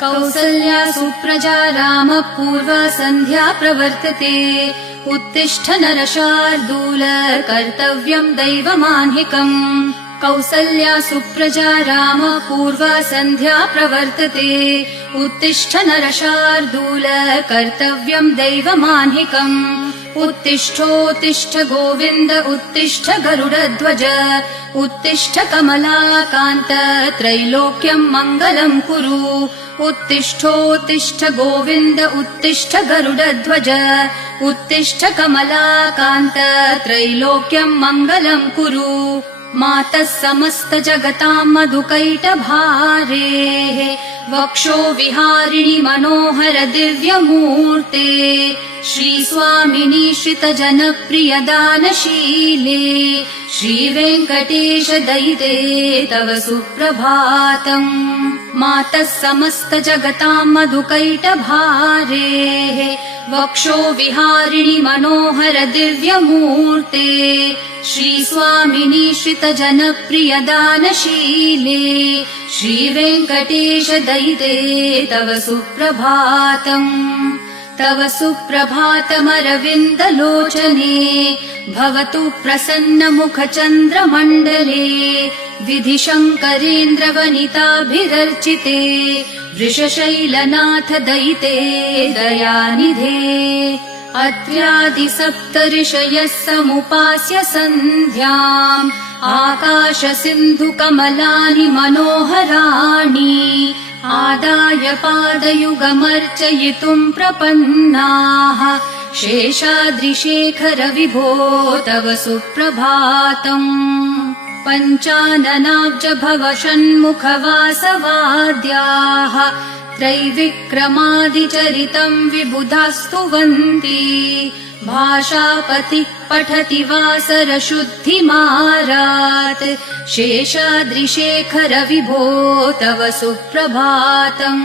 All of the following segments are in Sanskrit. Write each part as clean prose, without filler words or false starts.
कौसल्या सुप्रजा रामः पूर्वा सन्ध्या प्रवर्तते। उत्तिष्ठ नरशार्दूल कर्तव्यम् दैवमाह्निकम्। कौसल्या सुप्रजा रामः पूर्वा सन्ध्या प्रवर्तते। उत्तिष्ठ नरशार्दूल कर्तव्यम् दैवमाह्निकम्। उत्तिष्ठोत्तिष्ठ गोविन्द उत्तिष्ठ गरुडध्वज। उत्तिष्ठ कमलाकान्त त्रैलोक्यम् मङ्गलम् कुरु। उत्तिष्ठोत्तिष्ठ गोविन्द उत्तिष्ठ गरुडध्वज। उत्तिष्ठ कमलाकान्त त्रैलोक्यम् मङ्गलम् कुरु। मातः समस्त जगताम् मधुकैटभारेः वक्षो विहारिणि मनोहर दिव्यमूर्ते। श्रीस्वामिनि श्रितजनप्रिय दानशीले श्रीवेङ्कटेश दयिते तव सुप्रभातम्। मातः समस्त जगताम् मधुकैटभारेः वक्षो विहारिणि मनोहर दिव्यमूर्ते। श्रीस्वामिनि श्रितजनप्रिय दानशीले श्रीवेङ्कटेश दयिते तव सुप्रभातम्। तव सुप्रभातमरविन्दलोचने भवतु प्रसन्नमुखचन्द्रमण्डले। विधिशङ्करेन्द्रवनिताभिरर्चिते वृषशैलनाथ दयिते दयानिधे। अत्र्यादिसप्तऋषयः समुपास्य सन्ध्याम् आकाशसिन्धुकमलानि मनोहराणि। आदाय पादयुगमर्चयितुम् प्रपन्नाः शेषाद्रिशेखर विभो तव सुप्रभातम्। पञ्चाननाब्ज भव षण्मुखवासवाद्याः त्रैविक्रमादिचरितम् विबुधास्तुवन्ति। भाषापतिः पठति वासरशुद्धिमारात् शेषाद्रिशेखर विभो तव सुप्रभातम्।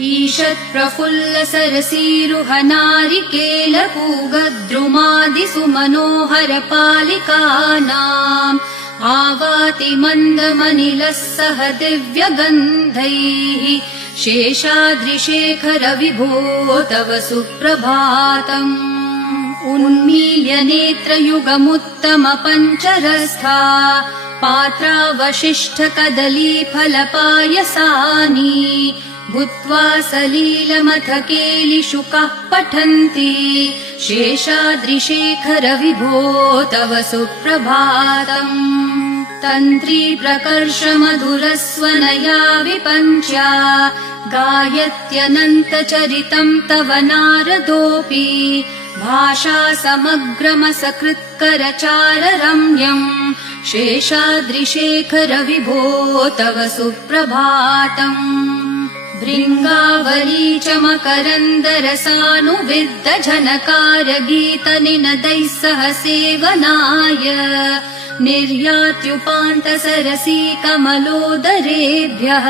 ईषत्प्रफुल्ल सरसीरुहनारिकेलपूगद्रुमादिसु मनोहर पालिकानाम् आवाति मन्दमनिलः सह दिव्यगन्धैः शेषाद्रिशेखर विभो तव सुप्रभातम्। उन्मील्य नेत्रयुगमुत्तम पञ्चरस्था पात्रावशिष्ठ कदलीफलपायसानि भूत्वा सलीलमथ केलिशुकाः पठन्ति शेषाद्रिशेखर विभो तव सुप्रभातम्। तन्त्री प्रकर्ष मधुरस्वनया विपञ्च्या गायत्यनन्तचरितम् तव नारदोऽपि। भाषा समग्रमसकृत्करचार रम्यम् शेषाद्रिशेखर विभो तव सुप्रभातम्। भृङ्गावली च मकरन्दरसानुविद्ध झनकार गीतनिनदैः सह सेवनाय निर्यात्युपान्त सरसी कमलोदरेभ्यः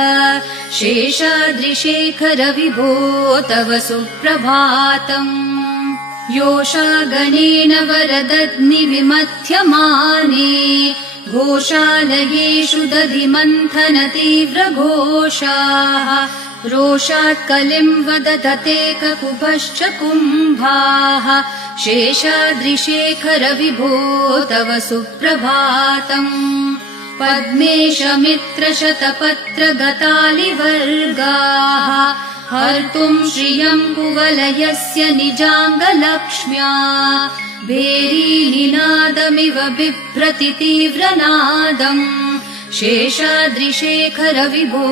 शेषाद्रिशेखर विभो तव सुप्रभातम्। योषागणेन वरदग्नि विमथ्यमाने घोषालयेषु दधिमन्थन तीव्रघोषाः रोषात् कलिम् वदधते ककुभश्च कुम्भाः शेषाद्रिशेखर विभो तव सुप्रभातम्। पद्मेशमित्र शतपत्र गतालिवर्गाः हर्तुम् श्रियम् कुवलयस्य निजाङ्गलक्ष्म्या भेरीनिनादमिव बिभ्रति तीव्रनादम् शेषाद्रिशेखर विभो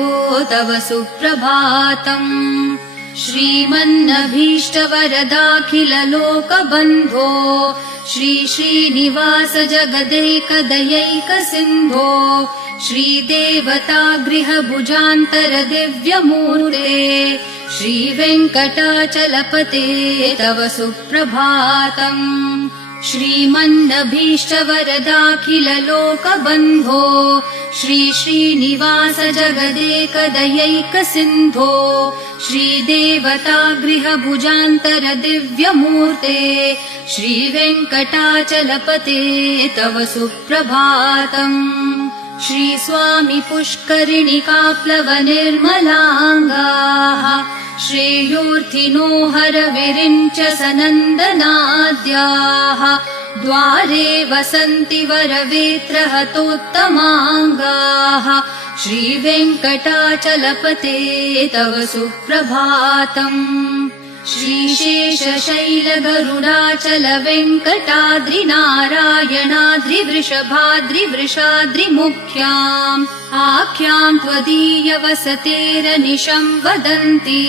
तव सुप्रभातम्। श्रीमन्नभीष्टवरदाखिल लोकबन्धो श्री श्रीनिवास जगदैकदयैक सिन्धो श्रीदेवतागृह भुजान्तर दिव्यमूर्ते श्रीवेङ्कटाचलपते तव सुप्रभातम्। श्रीमन्नभीष्टवरदाखिल लोकबन्धो श्री श्रीनिवास जगदेकदयैक सिन्धो श्रीदेवतागृह भुजान्तर दिव्यमूर्ते श्रीवेङ्कटाचलपते तव सुप्रभातम्। श्रीस्वामी पुष्करिणिकाप्लवनिर्मलाङ्गाः श्रेयोर्थिनो हरविरिञ्च सनन्दनाद्याः द्वारे वसन्ति वरवेत्रहतोत्तमाङ्गाः श्रीवेङ्कटाचलपते तव सुप्रभातम् श्रीशेषशैलगरुडाचल वेङ्कटाद्रिनारायणाद्रिवृषभाद्रिवृषाद्रिमुख्याम् आख्याम् त्वदीयवसतेरनिशम् वदन्ति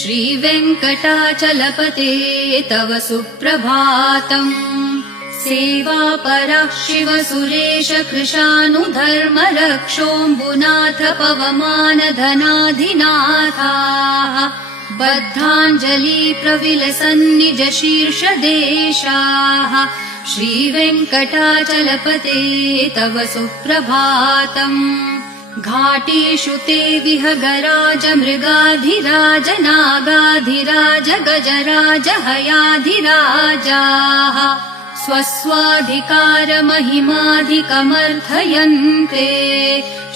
श्रीवेङ्कटाचलपते तव सुप्रभातम् सेवापरः शिवसुरेश कृशानुधर्म रक्षोऽम्बुनाथ पवमानधनाधिनाथाः बद्धाञ्जलि प्रविलसन्निज शीर्षदेशाः श्रीवेङ्कटाचलपते तव सुप्रभातम् घाटेषु ते विहगराज मृगाधिराज नागाधिराज गजराज हयाधिराजाः स्वस्वाधिकारमहिमाधिकमर्थयन्ते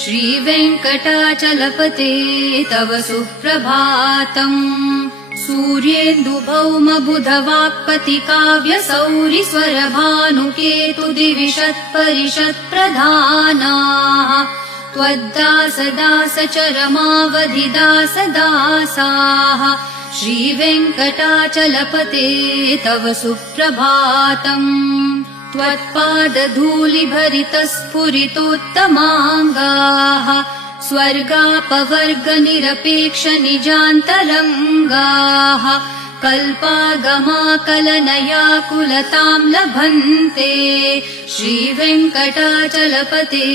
श्रीवेङ्कटाचलपते तव सुप्रभातम् सूर्येन्दुभौमबुधवाक्पतिकाव्यसौरिस्वरभानुकेतुदिविषत्परिषत्प्रधानाः त्वद्दासदासचरमावधिदासदासाः श्रीवेङ्कटाचलपते तव सुप्रभातम् त्वत्पादधूलिभरितस्फुरितोत्तमाङ्गाः स्वर्गापवर्गनिरपेक्षनिजान्तरङ्गाः कल्पागमाकलनयाकुलताम् लभन्ते श्रीवेङ्कटाचलपते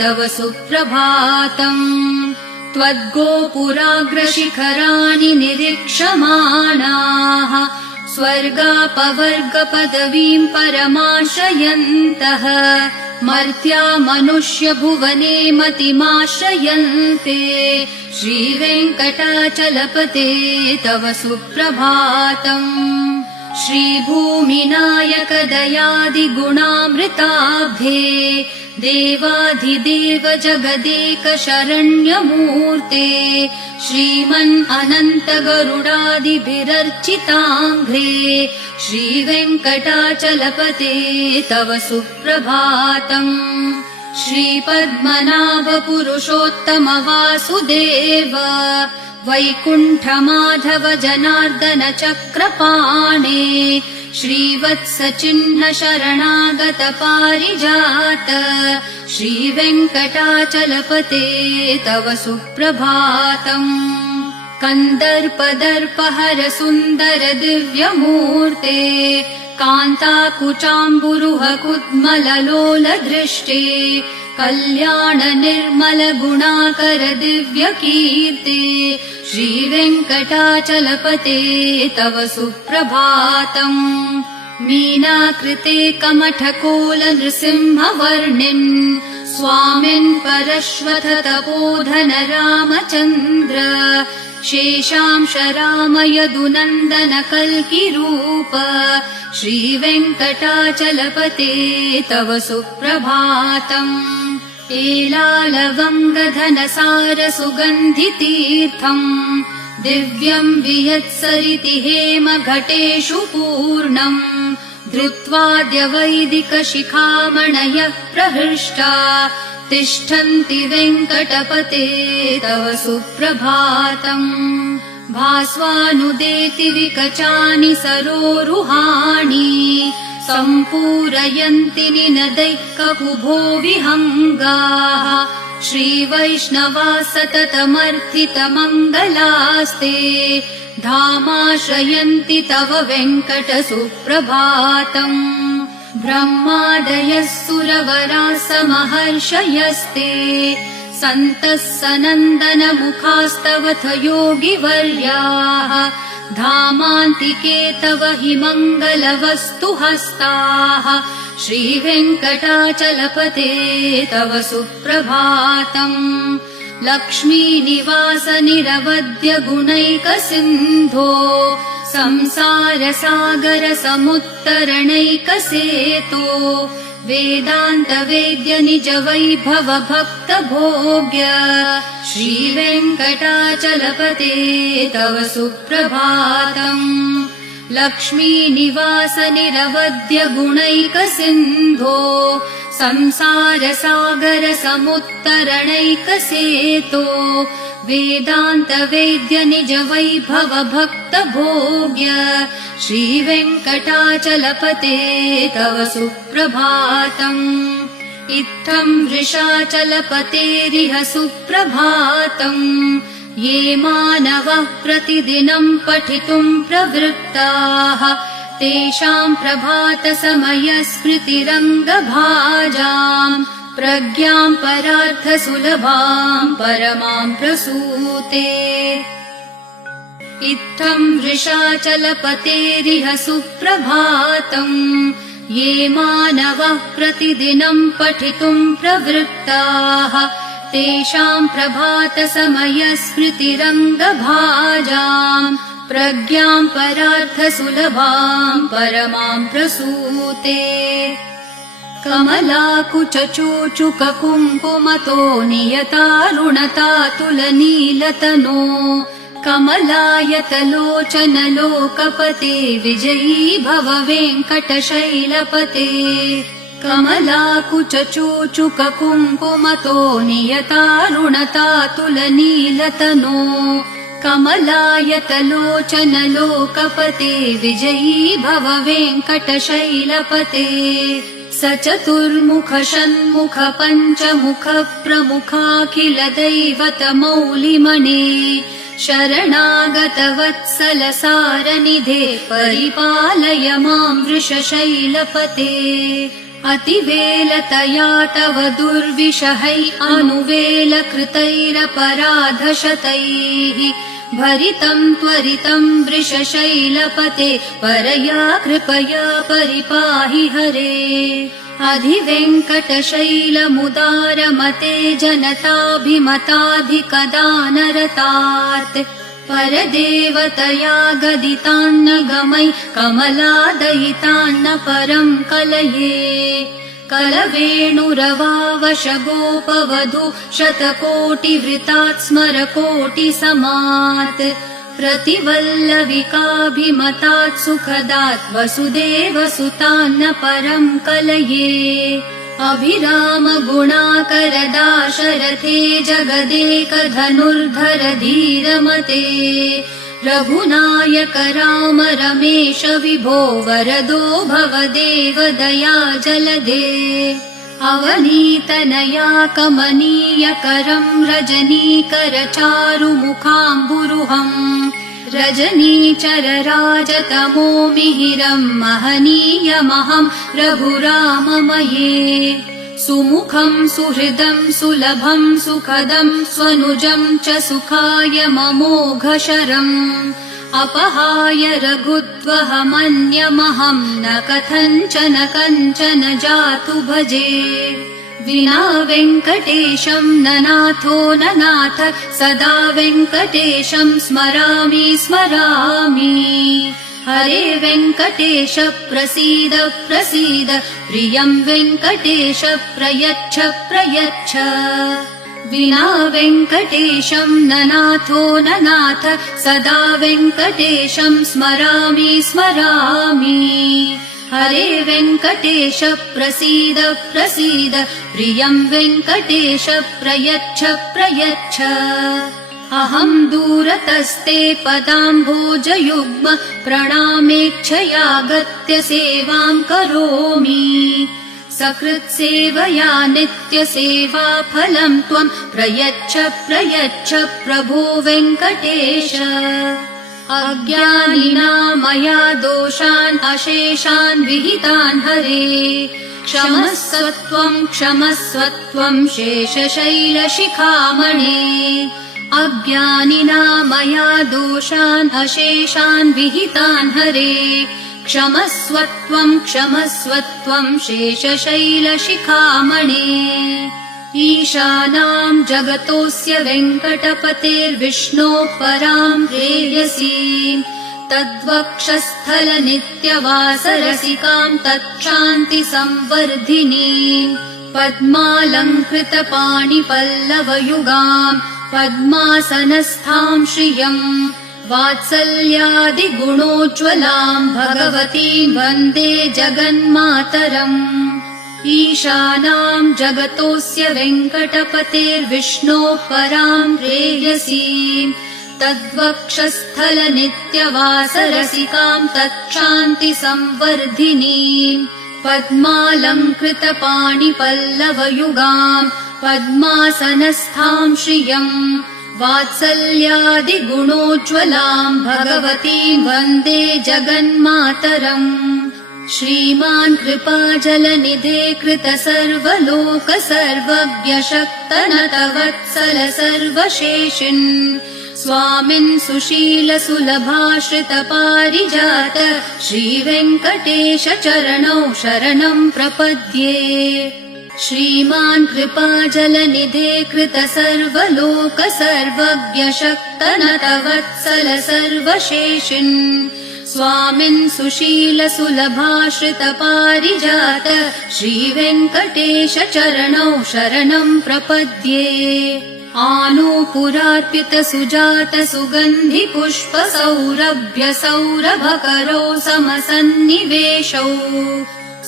तव सुप्रभातम् त्वद्गोपुराग्रशिखराणि निरीक्षमाणाः स्वर्गापवर्गपदवीम् परमाश्रयन्तः मर्त्या मनुष्यभुवने मतिमाश्रयन्ते श्रीवेङ्कटाचलपते तव सुप्रभातम् श्रीभूमिनायक दयादिगुणामृताब्धे देवाधिदेव जगदेक शरण्यमूर्ते श्रीमन् अनन्त गरुडादिभिरर्चिताङ्घ्रे श्रीवेङ्कटाचलपते तव सुप्रभातम् श्रीपद्मनाभ पुरुषोत्तम वासुदेव वैकुण्ठमाधव जनार्दन चक्रपाणे श्रीवत्सचिह्न शरणागत पारिजात श्रीवेङ्कटाचलपते तव सुप्रभातम् कन्दर्पदर्पहर सुन्दर दिव्यमूर्ते कान्ताकुचाम्बुरुह कुड्मललोल दृष्टे कल्याण निर्मल गुणाकर दिव्यकीर्ते श्रीवेङ्कटाचलपते तव सुप्रभातम् मीनाकृते कमठकोल नृसिंहवर्णिन् स्वामिन् परश्वथ तपोधन रामचन्द्र शेषांश राम यदुनन्दन कल्किरूप श्रीवेङ्कटाचलपते तव सुप्रभातम् एलालवङ्गधनसार सुगन्धितीर्थम् दिव्यम् वियत्सरिति हेम घटेषु पूर्णम् धृत्वाद्य वैदिक शिखामणयः प्रहृष्टा तिष्ठन्ति वेङ्कटपते तव सुप्रभातम् भास्वानुदेति विकचानि सरोरुहाणि सम्पूरयन्ति निनदैः ककुभो विहङ्गाः श्रीवैष्णवा सततमर्थितमङ्गलास्ते धामाश्रयन्ति तव वेङ्कट सुप्रभातम् ब्रह्मादयः सुरवराः समहर्षयस्ते सन्तः सनन्दन मुखास्तवथ योगिवर्याः धामान्तिके तव हि मङ्गलवस्तु हस्ताः श्रीवेङ्कटाचलपते तव सुप्रभातम् लक्ष्मीनिवास निरवद्य गुणैकसिन्धो संसार सागर समुत्तरणैकसेतो वेदान्तवेद्य निज वैभव भक्त भोग्य श्रीवेङ्कटाचलपते तव सुप्रभातम्। लक्ष्मीनिवास निरवध्य गुणैक सिन्धो संसारसागर समुत्तरणैक सेतो वेदान्तवेद्य निज वैभव भक्त भोग्य श्रीवेङ्कटाचलपते तव सुप्रभातम्। इत्थम् वृषाचलपतेरिह सुप्रभातम्। ये मानवः प्रतिदिनम् पठितुम् प्रवृत्ताः तेषाम् प्रभातसमयस्मृतिरङ्गभाजाम् प्रज्ञाम् परार्थसुलभाम् परमाम् प्रसूते। इत्थम् वृषाचलपतेरिह सुप्रभातम्। ये मानवः प्रतिदिनम् पठितुम् प्रवृत्ताः तेषाम् प्रभातसमयस्मृतिरङ्गभाजाम् प्रज्ञाम् परार्थसुलभाम् परमाम् प्रसूते। कमलाकुचचूचुककुङ्कुमतो नियतारुणतातुलनीलतनो कमलायतलोचनलोकपते विजयी भव वेङ्कटशैलपते। कमलाकुचचूचुककुङ्कुमतो नियतारुणतातुलनीलतनो कमलायतलोचनलोकपते विजयी भव वेङ्कटशैलपते। स चतुर्मुख षण्मुख पञ्चमुख प्रमुखाखिल दैवतमौलिमणे शरणागत वत्सल सारनिधे परिपालय माम् वृषशैलपते। अतिवेलतया तव दुर्विषहै अनुवेलकृतैरपराधशतैः भरितम् त्वरितम् वृषशैलपते परया कृपया परिपाहि हरे। अधिवेङ्कटशैलमुदारमते जनताभिमताधिकदानरतात् परदेवतया गदितान्न गमै कमलादयितान्न परम् कलये। कलवेणुरवावश गोपवधू शतकोटिवृतात् स्मरकोटिसमात् प्रतिवल्लविकाभिमतात् सुखदात् वसुदेवसुतान्न परम् कलये। अभिराम गुणाकर दाशरथे जगदेकधनुर्धर धीरमते रघुनायक राम रमेश विभो वरदो भवदेव दया जलदे। अवनीतनया कमनीयकरम् रजनीकर चारुमुखाम्बुरुहम् रजनीचर राजतमो मिहिरम् महनीयमहम् रघुराममये। सुमुखम् सुहृदम् सुलभम् सुखदम् स्वनुजम् च सुखाय ममोघशरम् अपहाय रघुत्वहमन्यमहम् न कथञ्चन कञ्चन जातु भजे। विना वेङ्कटेशम् न नाथो न नाथ सदा वेङ्कटेशम् स्मरामि स्मरामि। हरे वेङ्कटेश प्रसीद प्रसीद प्रियम् वेङ्कटेश प्रयच्छ प्रयच्छ। विना वेङ्कटेशम् न नाथो न नाथ सदा वेङ्कटेशम् स्मरामि स्मरामि। हरे वेङ्कटेश प्रसीद प्रसीद प्रियम् वेङ्कटेश प्रयच्छ प्रयच्छ। अहम् दूरतस्ते पदाम्भोजयुग्म प्रणामेच्छयागत्य सेवाम् करोमि। सकृत्सेवया नित्यसेवा फलम् त्वम् प्रयच्छ प्रयच्छ प्रभो वेङ्कटेश। अज्ञानिना मया दोषान् अशेषान् विहितान् हरे क्षमस्वत्वम् क्षमस्वत्वम् शेषशैलशिखामणे। अज्ञानिना मया दोषान् अशेषान् विहितान् हरे क्षमस्वत्वम् क्षमस्वत्वम् शेषशैलशिखामणे। ईशानाम् जगतोऽस्य वेङ्कटपतेर्विष्णोः पराम् प्रेयसीम् तद्वक्षस्थलनित्यवासरसिकाम् तच्छान्तिसंवर्धिनीम् पद्मालङ्कृतपाणिपल्लवयुगाम् पद्मासनस्थाम् श्रियम् वात्सल्यादिगुणोज्ज्वलाम् भगवतीम् वन्दे जगन्मातरम् ईशानाम् जगतोऽस्य वेङ्कटपतेर्विष्णोः पराम् प्रेयसीम् तद्वक्षस्थलनित्यवासरसिकाम् तच्छान्तिसंवर्धिनीम् पद्मालङ्कृतपाणिपल्लवयुगाम् पद्मासनस्थाम् श्रियम् वात्सल्यादिगुणोज्ज्वलाम् भगवतीम् वन्दे जगन्मातरम् श्रीमान् कृपाजलनिधे कृत सर्वलोक सर्वज्ञशक्तनतवत्सल सर्वशेषिन् स्वामिन् सुशील सुलभाश्रित पारिजात श्रीवेङ्कटेश चरणौ शरणम् प्रपद्ये श्रीमान् कृपाजलनिधे कृत सर्वलोक सर्वज्ञशक्तनतवत्सल सर्वशेषिन् स्वामिन् सुशील सुलभाश्रित पारिजात श्रीवेङ्कटेश चरणौ शरणम् प्रपद्ये आनूपुरार्पित सुजात सुगन्धि पुष्प सौरभ्य सौरभकरो समसन्निवेशौ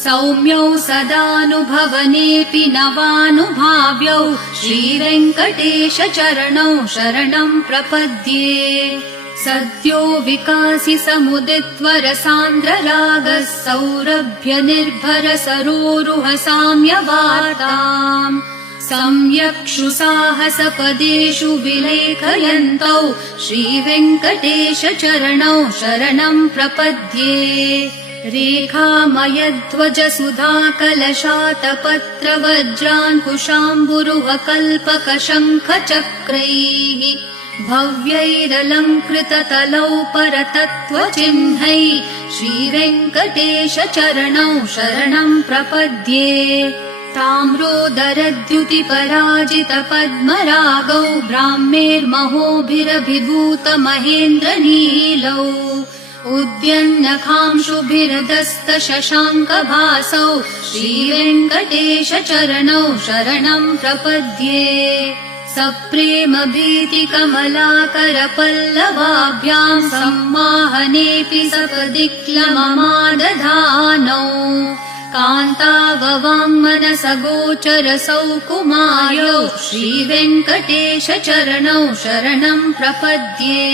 सौम्यौ सदानुभवनेऽपि नवानुभाव्यौ श्रीवेङ्कटेश चरणौ शरणम् प्रपद्ये सद्यो विकासि समुदित्वर सान्द्ररागः सौरभ्य निर्भर सरोरुह साम्यवार्ताम् सम्यक्षु साहसपदेषु विलेखयन्तौ श्रीवेङ्कटेश चरणौ शरणम् प्रपद्ये रेखामयध्वज सुधाकलशातपत्र वज्राङ्कुशाम्बुरुह कल्पक शङ्ख चक्रैः भव्यैरलङ्कृततलौ परतत्त्वचिह्नैः श्रीवेङ्कटेश चरणौ शरणम् प्रपद्ये ताम्रोदरद्युतिपराजित पद्मरागौ ब्राह्मेर्महोभिरभिभूत महेन्द्रनीलौ उद्यन्नखांशुभिर्दस्त शशाङ्कभासौ श्रीवेङ्कटेश चरणौ शरणम् प्रपद्ये सप्रेम भीतिकमलाकर पल्लवाभ्याम् सम्माहनेऽपि सपदिक्लममादधानौ कान्ताववाङ्मनसगोचरसौ कुमार्यौ श्रीवेङ्कटेश चरणौ शरणम् प्रपद्ये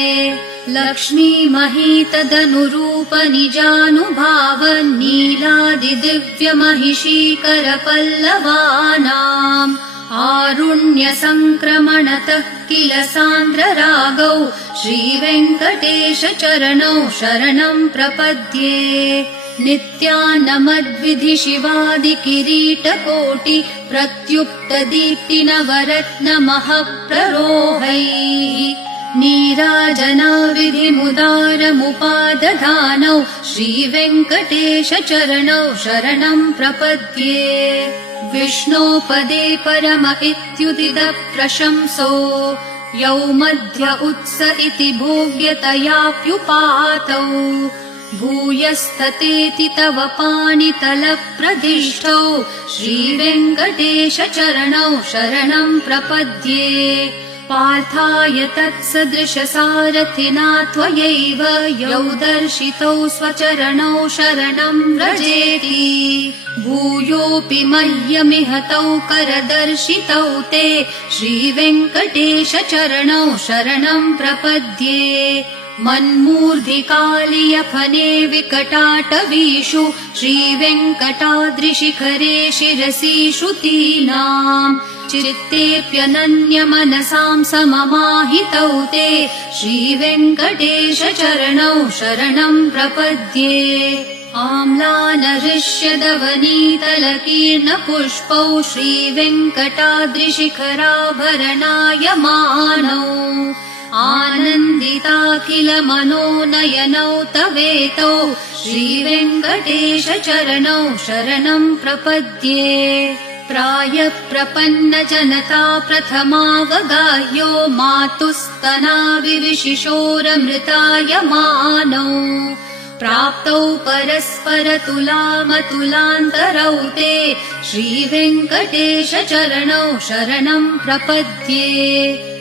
लक्ष्मीमहीतदनुरूप निजानुभाव नीलादिदिव्यमहिषीकर पल्लवानाम् आरुण्यसङ्क्रमणतः किल सान्द्ररागौ श्रीवेङ्कटेश चरणौ शरणम् प्रपद्ये नित्यानमद्विधि शिवादि किरीटकोटि प्रत्युक्त दीप्ति नवरत्नमः प्ररोहैः नीराजनाविधिमुदारमुपादधानौ श्रीवेङ्कटेश चरणौ शरणम् प्रपद्ये विष्णोपदे परम इत्युदित प्रशंसो यौ मध्य उत्स इति भोग्यतयाप्युपातौ भूयस्ततेति तव पाणितलप्रदिष्टौ श्रीवेङ्कटेश चरणौ शरणम् प्रपद्ये पार्थाय तत्सदृशसारथिना त्वयैव यौ दर्शितौ स्वचरणौ शरणम् व्रजेति भूयोऽपि मह्यमिहतौ करदर्शितौ ते श्रीवेङ्कटेश चरणौ शरणम् प्रपद्ये मन्मूर्धिकालियफने विकटाटवीषु श्रीवेङ्कटाद्रिशिखरे शिरसि श्रुतीनाम् चित्तेऽप्यनन्यमनसाम् सममाहितौ ते श्रीवेङ्कटेश चरणौ शरणम् प्रपद्ये आम्लानहृष्यदवनीतलकीर्णपुष्पौ श्रीवेङ्कटाद्रिशिखराभरणायमानौ आनन्दिताखिल मनोनयनौ तवेतौ श्रीवेङ्कटेश चरणौ शरणम् प्रपद्ये प्रायप्रपन्नजनता प्रथमावगाह्यो मातुस्तनाविविशिशोरमृतायमानौ प्राप्तौ परस्परतुलामतुलान्तरौ ते श्रीवेङ्कटेशचरणौ शरणं प्रपद्ये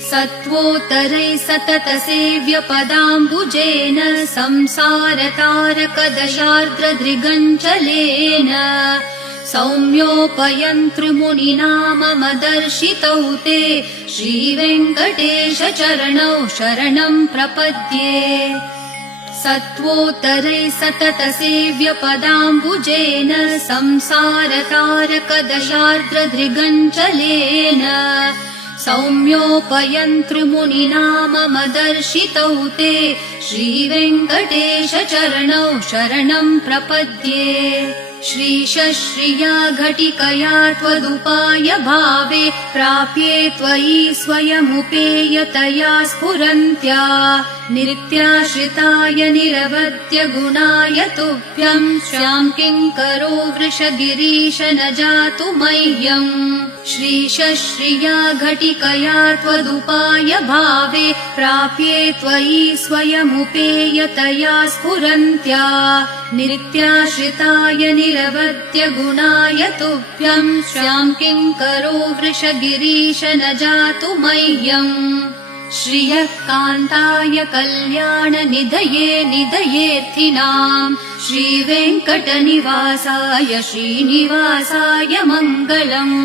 सत्वोत्तरैः सततसेव्यपदाम्बुजेन संसारतारकदशार्द्रदृगञ्चलेन सौम्योपयन्तृमुनिना मम दर्शितौ ते श्रीवेङ्कटेशचरणौ शरणं प्रपद्ये सत्वोत्तरैः सततसेव्यपदाम्बुजेन संसारतारकदशार्द्रदृगञ्चलेन सौम्योपयन्तृमुनिना मम दर्शितौ ते श्रीवेङ्कटेशचरणौ शरणं प्रपद्ये श्रीशश्रिया घटिकया त्वदुपाय भावे प्राप्ये त्वयि स्वयमुपेयतया स्फुरन्त्या नित्याश्रिताय निरवद्य गुणाय तुभ्यं स्वां किङ्करो वृषगिरीश न जातु मह्यम् श्रीशश्रिया घटिकया त्वदुपाय भावे प्राप्ये त्वयि स्वयमुपेयतया स्फुरन्त्या नित्याश्रिताय निरवद्य गुणाय तुभ्यं स्वां किङ्करो वृषगिरीश न जातु मह्यम् श्रियः कान्ताय कल्याणनिधये निधयेऽर्थिनाम् श्रीवेङ्कटनिवासाय श्रीनिवासाय मङ्गलम्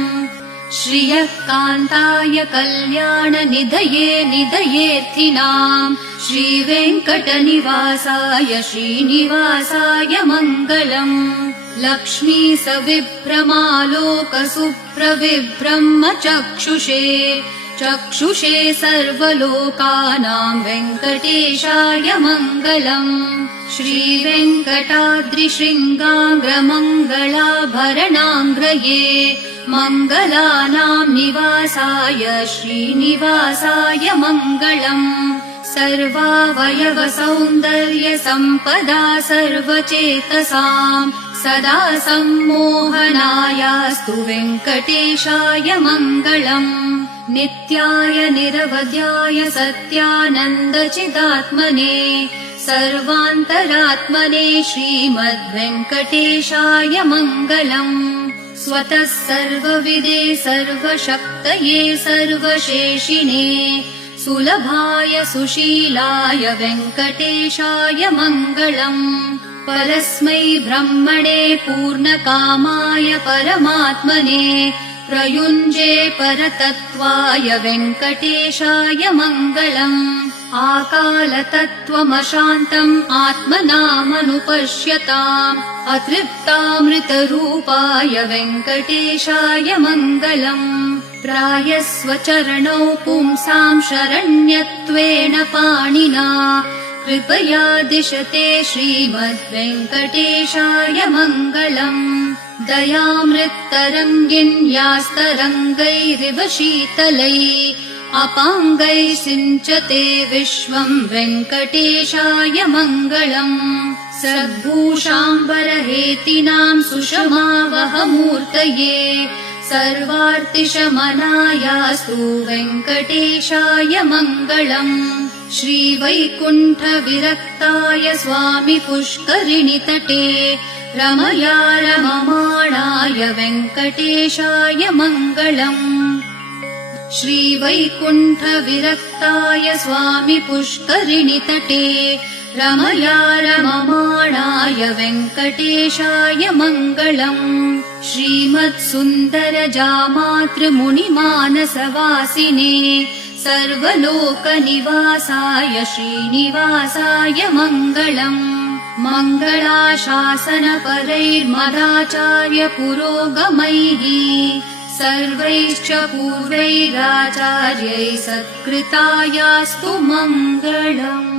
श्रियः कान्ताय कल्याणनिधये निधयेऽर्थिनाम् श्रीवेङ्कटनिवासाय श्रीनिवासाय मङ्गलम् लक्ष्मी सविभ्रमालोकसुप्रविभ्रमचक्षुषे चक्षुषे सर्वलोकानां वेङ्कटेशाय मङ्गलम् श्रीवेङ्कटाद्रिशृङ्गाग्रमङ्गलाभरणाङ्ग्रये मङ्गलानां निवासाय श्रीनिवासाय मङ्गलम् सर्वावयवसौन्दर्यसम्पदा सर्वचेतसां सदा सम्मोहनायास्तु वेङ्कटेशाय मङ्गलम् नित्याय निरवध्याय सत्यानन्दचिदात्मने सर्वान्तरात्मने श्रीमद्वेङ्कटेशाय मङ्गलम् स्वतः सर्वविदे सर्वशक्तये सर्वशेषिणे सुलभाय सुशीलाय वेङ्कटेशाय मङ्गलम् परस्मै ब्रह्मणे पूर्णकामाय परमात्मने प्रयुञ्जे परतत्त्वाय वेङ्कटेशाय मङ्गलम् आकालतत्त्वमशान्तम् आत्मनामनुपश्यताम् अतृप्तामृतरूपाय वेङ्कटेशाय मङ्गलम् प्रायस्वचरणौ पुंसां शरण्यत्वेन पाणिना कृपया दिशते श्रीमद्वेङ्कटेशाय मङ्गलम् दयामृत्तरङ्गिन्यास्तरङ्गैरिव शीतलैः अपाङ्गैः सिञ्चते विश्वं वेङ्कटेशाय मङ्गलम् सद्भूषाम्बरहेतिनां सुषमावहमूर्तये सर्वार्तिशमनायास्तु वेङ्कटेशाय मङ्गलम् श्रीवैकुण्ठविरक्ताय स्वामि पुष्करिणीतटे रमया रममाणाय वेङ्कटेशाय मङ्गलम् श्रीवैकुण्ठविरक्ताय स्वामि पुष्करिणीतटे रमया रममाणाय वेङ्कटेशाय मङ्गलम् श्रीमत्सुन्दरजामातृमुनिमानसवासिने सर्वलोकनिवासाय श्रीनिवासाय मङ्गलम् मङ्गलाशासनपरैर्मदाचार्य पुरोगमैः सर्वैश्च पूर्वैराचार्यैः सत्कृतायास्तु मङ्गलम्।